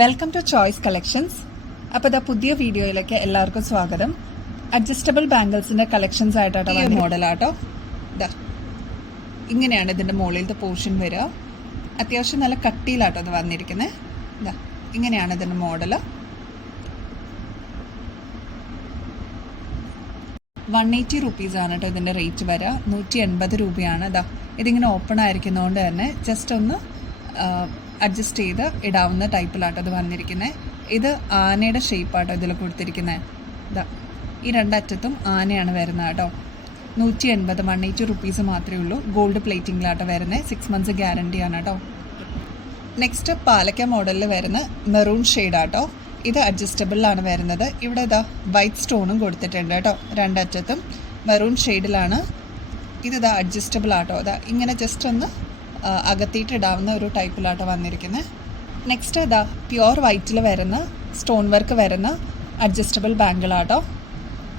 Welcome to choice collections. അപ്പോൾ ഇതാ പുതിയ വീഡിയോയിലേക്ക് എല്ലാവർക്കും സ്വാഗതം. അഡ്ജസ്റ്റബിൾ ബാംഗിൾസിന്റെ കളക്ഷൻസ് ആയിട്ടാട്ടോ ഈ മോഡലാട്ടോ. ഇതാ ഇങ്ങനെയാണ് ഇതിന്റെ മുകളിലത്തെ പോർഷൻ വരിക. അത്യാവശ്യം നല്ല കട്ടിയിലാട്ടോ അത് വന്നിരിക്കുന്നത്. ഇതാ ഇങ്ങനെയാണ് ഇതിന്റെ മോഡല്. 180 റുപ്പീസാണ് കേട്ടോ ഇതിൻ്റെ റേറ്റ് വരിക. 180 രൂപയാണ്. ഇതാ ഇതിങ്ങനെ ഓപ്പൺ ആയിരിക്കുന്നതുകൊണ്ട് തന്നെ ജസ്റ്റ് ഒന്ന് അഡ്ജസ്റ്റ് ചെയ്ത് ഇടാവുന്ന ടൈപ്പിലാട്ടോ ഇത് വന്നിരിക്കുന്നത്. ഇത് ആനയുടെ ഷേപ്പാട്ടോ ഇതിൽ കൊടുത്തിരിക്കുന്നത്. ഇതാ ഈ രണ്ടറ്റത്തും ആനയാണ് വരുന്നത് കേട്ടോ. 180 180 റുപ്പീസ് മാത്രമേ ഉള്ളൂ. ഗോൾഡ് പ്ലേറ്റിങ്ങിലാട്ടോ വരുന്നത്. 6 മന്ത്സ് ഗ്യാരണ്ടിയാണ് കേട്ടോ. നെക്സ്റ്റ് പാലക്ക മോഡലിൽ വരുന്ന മെറൂൺ ഷെയ്ഡാട്ടോ. ഇത് അഡ്ജസ്റ്റബിളാണ് വരുന്നത്. ഇവിടെ ഇതാ വൈറ്റ് സ്റ്റോണും കൊടുത്തിട്ടുണ്ട് കേട്ടോ. രണ്ടറ്റത്തും മെറൂൺ ഷെയ്ഡിലാണ്. ഇതിതാ അഡ്ജസ്റ്റബിൾ ആട്ടോ. ഇതാ ഇങ്ങനെ ജസ്റ്റ് ഒന്ന് അകത്തിയിട്ട് ഇടാവുന്ന ഒരു ടൈപ്പിലാട്ടോ വന്നിരിക്കുന്നത്. നെക്സ്റ്റ് ഇതാ പ്യുവർ വൈറ്റിൽ വരുന്ന സ്റ്റോൺ വർക്ക് വരുന്ന അഡ്ജസ്റ്റബിൾ ബാംഗിളാട്ടോ.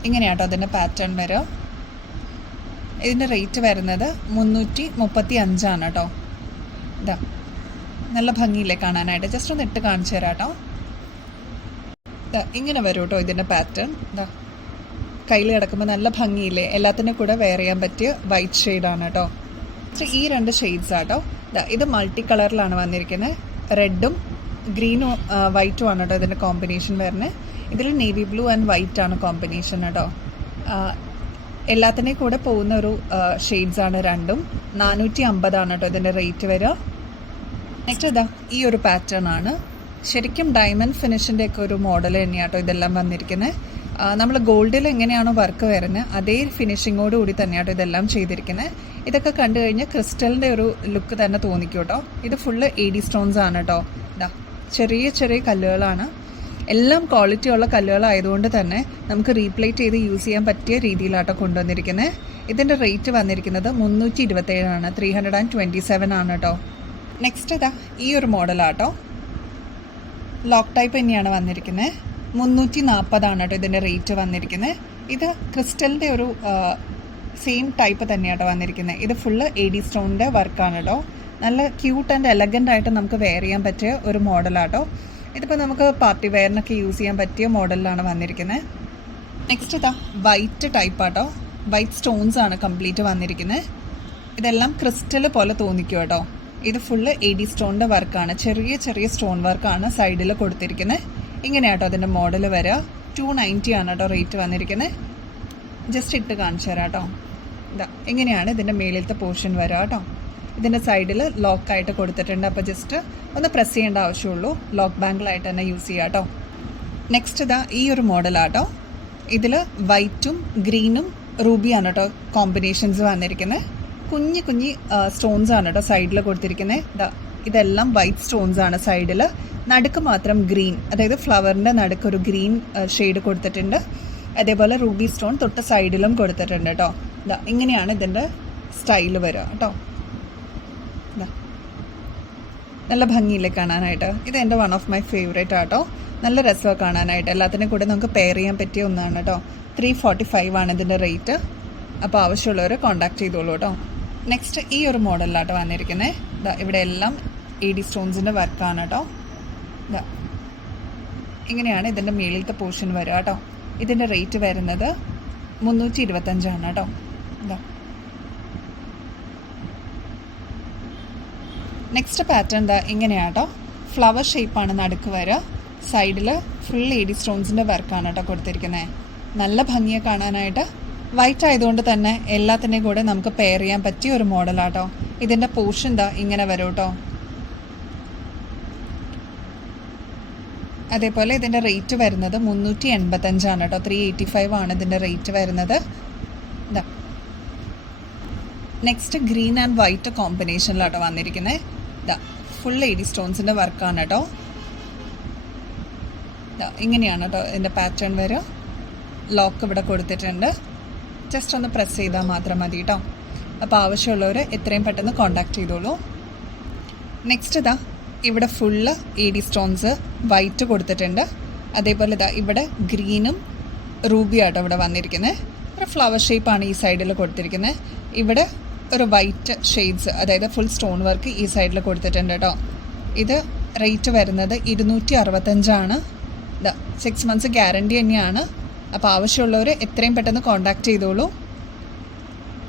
ഇങ്ങനെയാട്ടോ അതിൻ്റെ പാറ്റേൺ വരിക. ഇതിൻ്റെ റേറ്റ് വരുന്നത് 335 കേട്ടോ. ഇതാ നല്ല ഭംഗിയില്ലേ കാണാനായിട്ട്. ജസ്റ്റ് ഒന്ന് ഇട്ട് കാണിച്ചു തരാം കേട്ടോ. ഇങ്ങനെ വരും കേട്ടോ ഇതിൻ്റെ പാറ്റേൺ. ഇതാ കയ്യിൽ കിടക്കുമ്പോൾ നല്ല ഭംഗിയില്ലേ. എല്ലാത്തിനും കൂടെ വെയർ ചെയ്യാൻ പറ്റിയ വൈറ്റ് ഷെയ്ഡാണ് കേട്ടോ. ഈ രണ്ട് ഷെയ്ഡ്സ് ആട്ടോ. ഇത് മൾട്ടി കളറിലാണ് വന്നിരിക്കുന്നത്. റെഡും ഗ്രീനും വൈറ്റും ആണ് കേട്ടോ ഇതിൻ്റെ കോമ്പിനേഷൻ വരുന്നത്. ഇതിൽ നേവി ബ്ലൂ ആൻഡ് വൈറ്റ് ആണ് കോമ്പിനേഷൻ കേട്ടോ. എല്ലാത്തിനെയും കൂടെ പോകുന്ന ഒരു ഷെയ്ഡ്സ് ആണ് രണ്ടും. 450 കേട്ടോ ഇതിൻ്റെ റേറ്റ് വരിക. നെക്സ്റ്റ് ഇതാ ഈ ഒരു പാറ്റേൺ ആണ്. ശരിക്കും ഡയമണ്ട് ഫിനിഷിൻ്റെ ഒക്കെ ഒരു മോഡൽ തന്നെയാട്ടോ ഇതെല്ലാം വന്നിരിക്കുന്നത്. നമ്മൾ ഗോൾഡിൽ എങ്ങനെയാണോ വർക്ക് വരുന്നത് അതേ ഫിനിഷിങ്ങോട് കൂടി തന്നെയാട്ടോ ഇതെല്ലാം ചെയ്തിരിക്കുന്നത്. ഇതൊക്കെ കണ്ടു കഴിഞ്ഞാൽ ക്രിസ്റ്റലിൻ്റെ ഒരു ലുക്ക് തന്നെ തോന്നിക്കും കേട്ടോ. ഇത് ഫുള്ള് AD സ്റ്റോൺസ് ആണ് കേട്ടോ. ഇതാ ചെറിയ ചെറിയ കല്ലുകളാണ്. എല്ലാം ക്വാളിറ്റി ഉള്ള കല്ലുകളായതുകൊണ്ട് തന്നെ നമുക്ക് റീപ്ലേറ്റ് ചെയ്ത് യൂസ് ചെയ്യാൻ പറ്റിയ രീതിയിലാട്ടോ കൊണ്ടുവന്നിരിക്കുന്നത്. ഇതിൻ്റെ റേറ്റ് വന്നിരിക്കുന്നത് 327 327 ആണ് കേട്ടോ. നെക്സ്റ്റ് ഇതാ ഈ ഒരു മോഡലാട്ടോ. ലോക്ക് ടൈപ്പ് തന്നെയാണ് വന്നിരിക്കുന്നത്. 340 കേട്ടോ ഇതിൻ്റെ റേറ്റ് വന്നിരിക്കുന്നത്. ഇത് ക്രിസ്റ്റലിൻ്റെ ഒരു സെയിം ടൈപ്പ് തന്നെയാട്ടോ വന്നിരിക്കുന്നത്. ഇത് ഫുള്ള് AD സ്റ്റോണിൻ്റെ വർക്കാണ് കേട്ടോ. നല്ല ക്യൂട്ട് ആൻഡ് എലഗൻ്റ് ആയിട്ട് നമുക്ക് വെയർ ചെയ്യാൻ പറ്റിയ ഒരു മോഡലാട്ടോ. ഇതിപ്പോൾ നമുക്ക് പാർട്ടി വെയറിനൊക്കെ യൂസ് ചെയ്യാൻ പറ്റിയ മോഡലിലാണ് വന്നിരിക്കുന്നത്. നെക്സ്റ്റ് ഇതാ വൈറ്റ് ടൈപ്പാട്ടോ. വൈറ്റ് സ്റ്റോൺസ് ആണ് കംപ്ലീറ്റ് വന്നിരിക്കുന്നത്. ഇതെല്ലാം ക്രിസ്റ്റൽ പോലെ തോന്നിക്കും കേട്ടോ. ഇത് ഫുള്ള് AD സ്റ്റോണിൻ്റെ വർക്കാണ്. ചെറിയ ചെറിയ സ്റ്റോൺ വർക്കാണ് സൈഡിൽ കൊടുത്തിരിക്കുന്നത്. ഇങ്ങനെയാട്ടോ അതിൻ്റെ മോഡൽ വരിക. 290 ആണ് കേട്ടോ റേറ്റ് വന്നിരിക്കുന്നത്. ജസ്റ്റ് ഇട്ട് കാണിച്ചു തരാം കേട്ടോ. ഇതാ ഇങ്ങനെയാണ് ഇതിൻ്റെ മേളിലത്തെ പോർഷൻ വരിക കേട്ടോ. ഇതിൻ്റെ സൈഡിൽ ലോക്കായിട്ട് കൊടുത്തിട്ടുണ്ട്. അപ്പോൾ ജസ്റ്റ് ഒന്ന് പ്രസ് ചെയ്യേണ്ട ആവശ്യമുള്ളൂ. ലോക്ക് ബാങ്കിളായിട്ട് തന്നെ യൂസ് ചെയ്യാം കേട്ടോ. നെക്സ്റ്റ് ഇതാ ഈ ഒരു മോഡലാട്ടോ. ഇതിൽ വൈറ്റും ഗ്രീനും റൂബിയാണ് കേട്ടോ കോമ്പിനേഷൻസ് വന്നിരിക്കുന്നത്. കുഞ്ഞി കുഞ്ഞി സ്റ്റോൺസ് ആണ് കേട്ടോ സൈഡിൽ കൊടുത്തിരിക്കുന്നത്. ഇതെല്ലാം വൈറ്റ് സ്റ്റോൺസ് ആണ് സൈഡിൽ. നടുക്ക് മാത്രം ഗ്രീൻ, അതായത് ഫ്ലവറിൻ്റെ നടുക്ക് ഒരു ഗ്രീൻ ഷെയ്ഡ് കൊടുത്തിട്ടുണ്ട്. അതേപോലെ റൂബി സ്റ്റോൺ തൊട്ട് സൈഡിലും കൊടുത്തിട്ടുണ്ട് കേട്ടോ. ഇങ്ങനെയാണ് ഇതിൻ്റെ സ്റ്റൈല് വരിക കേട്ടോ. നല്ല ഭംഗിയില്ലേ കാണാനായിട്ട്. ഇത് എൻ്റെ വൺ ഓഫ് മൈ ഫേവറേറ്റ് ആട്ടോ. നല്ല രസമാണ് കാണാനായിട്ട്. എല്ലാത്തിനും കൂടെ നമുക്ക് പെയർ ചെയ്യാൻ പറ്റിയ ഒന്നാണ് കേട്ടോ. 345 ആണ് ഇതിൻ്റെ റേറ്റ്. അപ്പോൾ ആവശ്യമുള്ളവർ കോൺടാക്ട് ചെയ്തോളൂ കേട്ടോ. നെക്സ്റ്റ് ഈ ഒരു മോഡലിലാട്ടോ വന്നിരിക്കുന്നത്. ഇവിടെ എല്ലാം AD സ്റ്റോൺസിൻ്റെ വർക്കാണ് കേട്ടോ. ഇങ്ങനെയാണ് ഇതിൻ്റെ മേളിലത്തെ പോർഷൻ വരിക കേട്ടോ. ഇതിൻ്റെ റേറ്റ് വരുന്നത് 325 ആണ് കേട്ടോ. Next pattern ഇങ്ങനെയാട്ടോ. ഫ്ലവർ ഷേപ്പാണ് നടുക്ക് വരിക. സൈഡിൽ ഫുൾ AD സ്റ്റോൺസിൻ്റെ വർക്കാണ് കേട്ടോ കൊടുത്തിരിക്കുന്നത്. നല്ല ഭംഗിയെ കാണാനായിട്ട്. വൈറ്റ് ആയതുകൊണ്ട് തന്നെ എല്ലാത്തിൻ്റെയും കൂടെ നമുക്ക് പെയർ ചെയ്യാൻ പറ്റിയ ഒരു മോഡലാട്ടോ. ഇതിൻ്റെ പോർഷൻ ഇങ്ങനെ വരും കേട്ടോ. അതേപോലെ ഇതിൻ്റെ റേറ്റ് വരുന്നത് 385 ആണ് കേട്ടോ. 385 ആണ് ഇതിൻ്റെ റേറ്റ് വരുന്നത്. ഇതാ നെക്സ്റ്റ് ഗ്രീൻ ആൻഡ് വൈറ്റ് കോമ്പിനേഷനിലാട്ടോ വന്നിരിക്കുന്നത്. ഇതാ ഫുൾ AD സ്റ്റോൺസിൻ്റെ വർക്കാണ് കേട്ടോ. ഇങ്ങനെയാണ് കേട്ടോ ഇതിൻ്റെ പാറ്റേൺ വരിക. ലോക്ക് ഇവിടെ കൊടുത്തിട്ടുണ്ട്. ജസ്റ്റ് ഒന്ന് പ്രസ് ചെയ്താൽ മാത്രം മതി കേട്ടോ. അപ്പോൾ ആവശ്യമുള്ളവർ എത്രയും പെട്ടെന്ന് കോൺടാക്ട് ചെയ്തോളൂ. നെക്സ്റ്റ് ഇതാ ഇവിടെ ഫുള്ള് AD സ്റ്റോൺസ് വൈറ്റ് കൊടുത്തിട്ടുണ്ട്. അതേപോലെ ഇതാ ഇവിടെ ഗ്രീനും റൂബിയാട്ടോ ഇവിടെ വന്നിരിക്കുന്നത്. ഒരു ഫ്ലവർ ഷേപ്പാണ് ഈ സൈഡിൽ കൊടുത്തിരിക്കുന്നത്. ഇവിടെ ഒരു വൈറ്റ് ഷെയ്ഡ്സ്, അതായത് ഫുൾ സ്റ്റോൺ വർക്ക് ഈ സൈഡിൽ കൊടുത്തിട്ടുണ്ട് കേട്ടോ. ഇത് റേറ്റ് വരുന്നത് 265 6 മന്ത്സ് ഗ്യാരണ്ടി തന്നെയാണ്. അപ്പോൾ ആവശ്യമുള്ളവർ എത്രയും പെട്ടെന്ന് കോൺടാക്റ്റ് ചെയ്തോളൂ.